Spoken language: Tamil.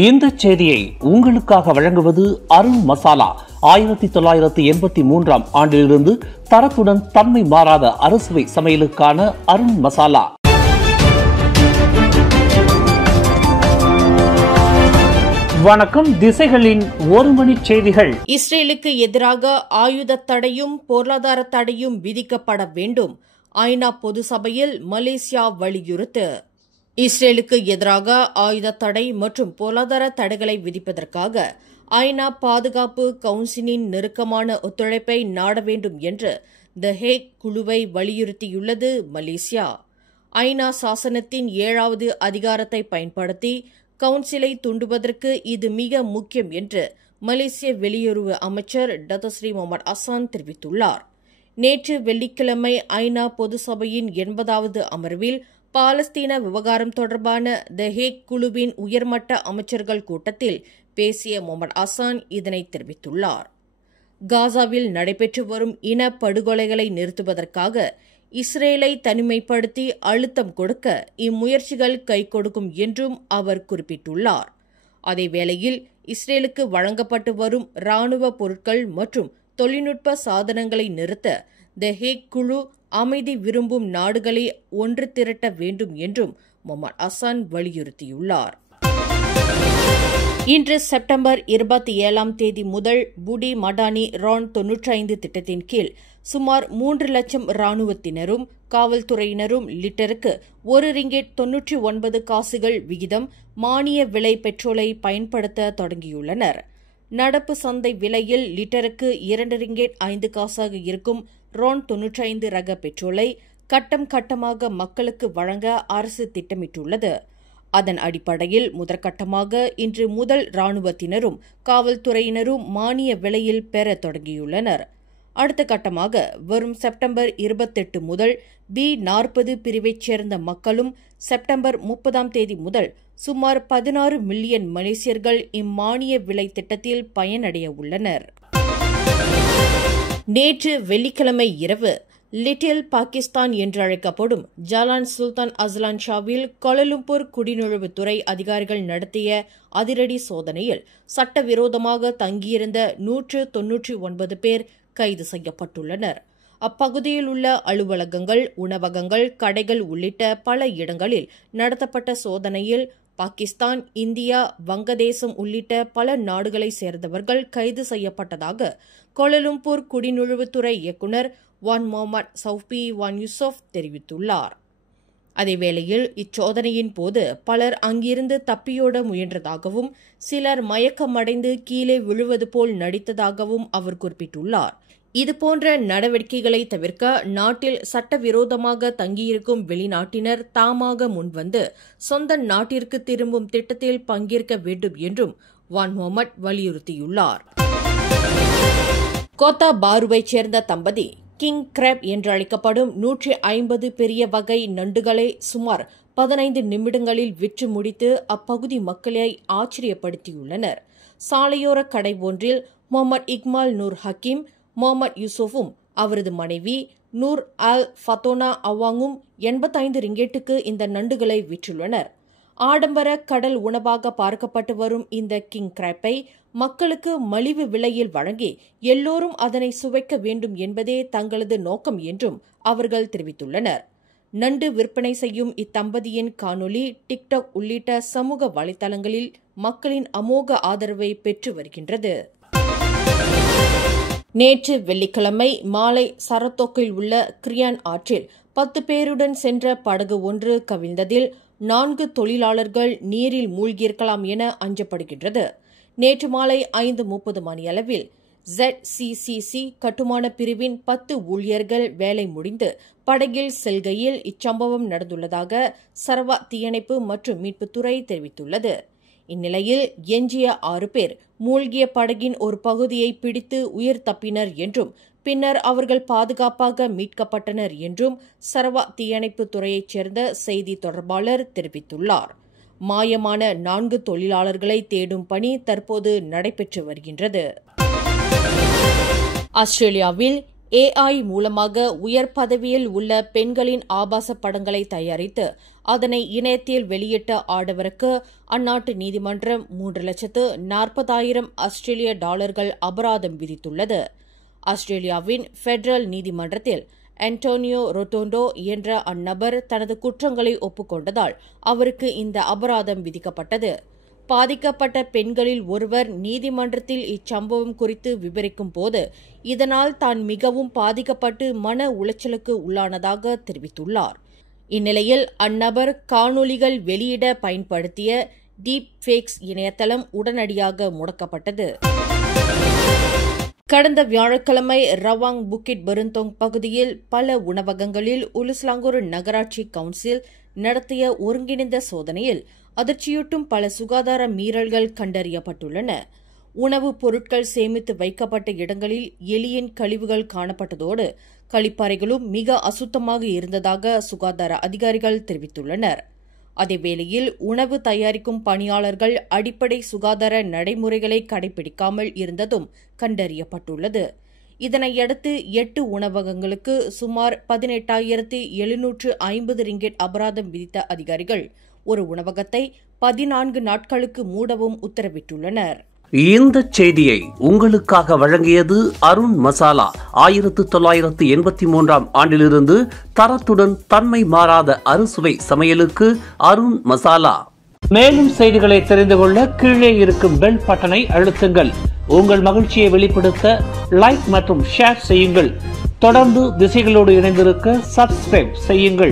இந்த செய்தியை உங்களுக்காக வழங்குவது அருண் மசாலா. 1983 ஆண்டிலிருந்து தரத்துடன் தன்மை மாறாத அறுசுவை சமையலுக்கான அருண் மசாலா. வணக்கம். திசைகளின் ஒரு மணி செய்திகள். இஸ்ரேலுக்கு எதிராக ஆயுத தடையும் பொருளாதார தடையும் விதிக்கப்பட வேண்டும். ஐநா பொது சபையில் மலேசியா வலியுறுத்து. இஸ்ரேலுக்கு எதிராக ஆயுத தடை மற்றும் பொருளாதார தடைகளை விதிப்பதற்காக ஐநா பாதுகாப்பு கவுன்சிலின் நெருக்கமான ஒத்துழைப்பை நாட வேண்டும் என்று தி ஹேக் குழுவை வலியுறுத்தியுள்ளது மலேசியா. ஐநா சாசனத்தின் 7வது அதிகாரத்தை பயன்படுத்தி கவுன்சிலை தூண்டுவதற்கு இது மிக முக்கியம் என்று மலேசிய வெளியுறவு அமைச்சர் டத்தோஸ்ரீ முகமது ஹசான் தெரிவித்துள்ளார். நேற்று வெள்ளிக்கிழமை ஐநா பொது சபையின் 80வது அமர்வில் பாலஸ்தீன விவகாரம் தொடர்பான தி ஹேக் குழுவின் உயர்மட்ட அமைச்சர்கள் கூட்டத்தில் பேசிய முகமது ஹசான் இதனை தெரிவித்துள்ளார். காசாவில் நடைபெற்று வரும் இனப்படுகொலைகளை நிறுத்துவதற்காக இஸ்ரேலை தனிமைப்படுத்தி அழுத்தம் கொடுக்க இம்முயற்சிகள் கை கொடுக்கும் என்றும் அவர் குறிப்பிட்டுள்ளார். அதேவேளையில் இஸ்ரேலுக்கு வழங்கப்பட்டு வரும் ராணுவ பொருட்கள் மற்றும் தொழில்நுட்ப சாதனங்களை நிறுத்த தி ஹேக் குழு அமைதி விரும்பும் நாடுகளை ஒன்று திரட்ட வேண்டும் என்றும் முகமது ஹசான் வலியுறுத்தியுள்ளார். இன்று செப்டம்பர் 27ஆம் தேதி முதல் புடி மடானி ரான் 95 திட்டத்தின் கீழ் சுமார் 3 லட்சம் ராணுவத்தினரும் காவல்துறையினரும் லிட்டருக்கு 1 ரிங்கெட் 99 காசுகள் விகிதம் மானிய விலை பெட்ரோலை பயன்படுத்த தொடங்கியுள்ளனர். நடப்பு சந்தை விலையில் லிட்டருக்கு 2 ரிங்கெட் 5 காசாக இருக்கும் ரான் 95 ரக பெட்ரோலை கட்டம் கட்டமாக மக்களுக்கு வழங்க அரசு திட்டமிட்டுள்ளது. அதன் அடிப்படையில் முதற்கட்டமாக இன்று முதல் ராணுவத்தினரும் காவல்துறையினரும் மானிய விலையில் பெற தொடங்கியுள்ளனர். அடுத்த கட்டமாக வரும் செப்டம்பர் 28 முதல் B40 பிரிவைச் சேர்ந்த மக்களும் செப்டம்பர் 30ஆம் தேதி முதல் சுமார் 16 மில்லியன் மலேசியர்கள் இம்மானிய விலை திட்டத்தில் பயனடைய உள்ளனர். நேற்று வெள்ளிக்கிழமை இரவு லிட்டில் பாகிஸ்தான் என்றழைக்கப்படும் ஜலான் சுல்தான் அஸ்லான் ஷாவில் கோலாலம்பூர் குடிநுழைவுத்துறை அதிகாரிகள் நடத்திய அதிரடி சோதனையில் சட்டவிரோதமாக தங்கியிருந்த 199 பேர் கைது செய்யப்பட்டுள்ளனர். அப்பகுதியில் உள்ள அலுவலகங்கள், உணவகங்கள், கடைகள் உள்ளிட்ட பல இடங்களில் நடத்தப்பட்ட சோதனையில் பாகிஸ்தான், இந்தியா, வங்கதேசம் உள்ளிட்ட பல நாடுகளைச் சேர்ந்தவர்கள் கைது செய்யப்பட்டதாக கோலாலம்பூர் குடிநுழைவுத்துறை இயக்குநர் வான் முகமது சௌபி வான் யூசுப் தெரிவித்துள்ளார். அதேவேளையில் இச்சோதனையின் போது பலர் அங்கிருந்து தப்பியோட முயன்றதாகவும் சிலர் மயக்கமடைந்து கீழே விழுவது போல் நடித்ததாகவும் அவர் குறிப்பிட்டுள்ளார். இதுபோன்ற நடவடிக்கைகளை தவிர்க்க நாட்டில் சட்டவிரோதமாக தங்கியிருக்கும் வெளிநாட்டினர் தாமாக முன்வந்து சொந்த நாட்டிற்கு திரும்பும் திட்டத்தில் பங்கேற்க வேண்டும் என்றும் வான் முகமது வலியுறுத்தியுள்ளார். கோத்தா பாருவைச் சேர்ந்த தம்பதி கிங் கிராப் என்றழைக்கப்படும் 150 பெரிய வகை நண்டுகளை சுமார் 15 நிமிடங்களில் விற்று முடித்து அப்பகுதி மக்களை ஆச்சரியப்படுத்தியுள்ளனர். சாலையோர கடை ஒன்றில் முகமது இக்மால் நூர் ஹக்கீம், முகமது யூசுஃபும் அவரது மனைவி நூர் அல் ஃபத்தோனா அவாங்கும் 85 ரிங்கெட்டுக்கு இந்த நண்டுகளை விற்றுள்ளனர். ஆடம்பர கடல் உணவாக பார்க்கப்பட்டு வரும் இந்த கிங் கிராப்பை மக்களுக்கு மலிவு விலையில் வழங்கி எல்லோரும் அதனை சுவைக்க வேண்டும் என்பதே தங்களது நோக்கம் என்றும் அவர்கள் தெரிவித்துள்ளனர். நண்டு விற்பனை செய்யும் இத்தம்பதியின் காணொலி டிக்டாக் உள்ளிட்ட சமூக வலைதளங்களில் மக்களின் அமோக ஆதரவை பெற்று வருகின்றது. நேற்று வெள்ளிக்கிழமை மாலை சரத்தோக்கில் உள்ள கிரியான் ஆற்றில் 10 பேருடன் சென்ற படகு ஒன்று கவிழ்ந்ததில் 4 தொழிலாளர்கள் நீரில் மூழ்கியிருக்கலாம் என அஞ்சப்படுகின்றது. நேற்று மாலை 5:30 மணியளவில் ZCCC கட்டுமான பிரிவின் 10 ஊழியர்கள் வேலை முடிந்து படகில் செல்கையில் இச்சம்பவம் நடந்துள்ளதாக சரவா தீயணைப்பு மற்றும் மீட்புத்துறை தெரிவித்துள்ளது. இந்நிலையில் எஞ்சிய 6 பேர் மூழ்கிய படகின் ஒரு பகுதியை பிடித்து உயிர் தப்பினர் என்றும் பின்னர் அவர்கள் பாதுகாப்பாக மீட்கப்பட்டனர் என்றும் சரவா தீயணைப்பு துறையைச் சேர்ந்த செய்தி தொடர்பாளர் தெரிவித்துள்ளார். மாயமான 4 தொழிலாளர்களை தேடும் பணி தற்போது நடைபெற்று வருகின்றது. ஆஸ்திரேலியாவில் AI மூலமாக உயர் பதவியில் உள்ள பெண்களின் ஆபாச படங்களை தயாரித்து அதனை இணையத்தில் வெளியிட்ட ஆடவருக்கு அந்நாட்டு நீதிமன்றம் 3,40,000 ஆஸ்திரேலிய டாலர்கள் அபராதம் விதித்துள்ளது. ஆஸ்திரேலியாவின் பெடரல் நீதிமன்றத்தில் ஆண்டோனியோ ரொட்டோண்டோ என்ற அந்நபர் தனது குற்றங்களை ஒப்புக்கொண்டதால் அவருக்கு இந்த அபராதம் விதிக்கப்பட்டது. பாதிக்கப்பட்ட பெண்களில் ஒருவர் நீதிமன்றத்தில் இச்சம்பவம் குறித்து விவரிக்கும் போது இதனால் தான் மிகவும் பாதிக்கப்பட்டு மன உளைச்சலுக்கு உள்ளானதாக தெரிவித்துள்ளார். இந்நிலையில் அந்நபர் காணொலிகள் வெளியிட பயன்படுத்திய டீப் ஃபேக்ஸ் இணையதளம் உடனடியாக முடக்கப்பட்டது. கடந்த வியாழக்கிழமை ரவாங் புக்கிட் பெருந்தோங் பகுதியில் பல உணவகங்களில் உலுஸ்லாங்கூர் நகராட்சி கவுன்சில் நடத்திய ஒருங்கிணைந்த சோதனையில் அதிர்ச்சியூட்டும் பல சுகாதார மீறல்கள் கண்டறியப்பட்டுள்ளன. உணவுப் பொருட்கள் சேமித்து வைக்கப்பட்ட இடங்களில் எலியின் கழிவுகள் காணப்பட்டதோடு கழிப்பறைகளும் மிக அசுத்தமாக இருந்ததாக சுகாதார அதிகாரிகள் தெரிவித்துள்ளனர். அதேவேளையில் உணவு தயாரிக்கும் பணியாளர்கள் அடிப்படை சுகாதார நடைமுறைகளை கடைபிடிக்காமல் இருந்ததும் கண்டறியப்பட்டுள்ளது. இதனையடுத்து 8 உணவகங்களுக்கு சுமார் 18,750 ரிங்கெட் அபராதம் விதித்த அதிகாரிகள் ஒரு உணவகத்தை 14 நாட்களுக்கு மூடவும் உத்தரவிட்டுள்ளனர். இந்த செய்தியை உங்களுக்காக வழங்கியது அருண் மசாலா. 1983ஆம் ஆண்டிலிருந்து தரத்துடன் தன்மை மாறாத அறுசுவை சமையலுக்கு அருண் மசாலா. மேலும் செய்திகளை தெரிந்து கொள்ள கீழே இருக்கும் பெல் பட்டனை அழுத்துங்கள். உங்கள் மகிழ்ச்சியை வெளிப்படுத்த லைக் மற்றும் ஷேர் செய்யுங்கள். தொடர்ந்து திசைகளோடு இணைந்திருக்க சப்ஸ்கிரைப் செய்யுங்கள்.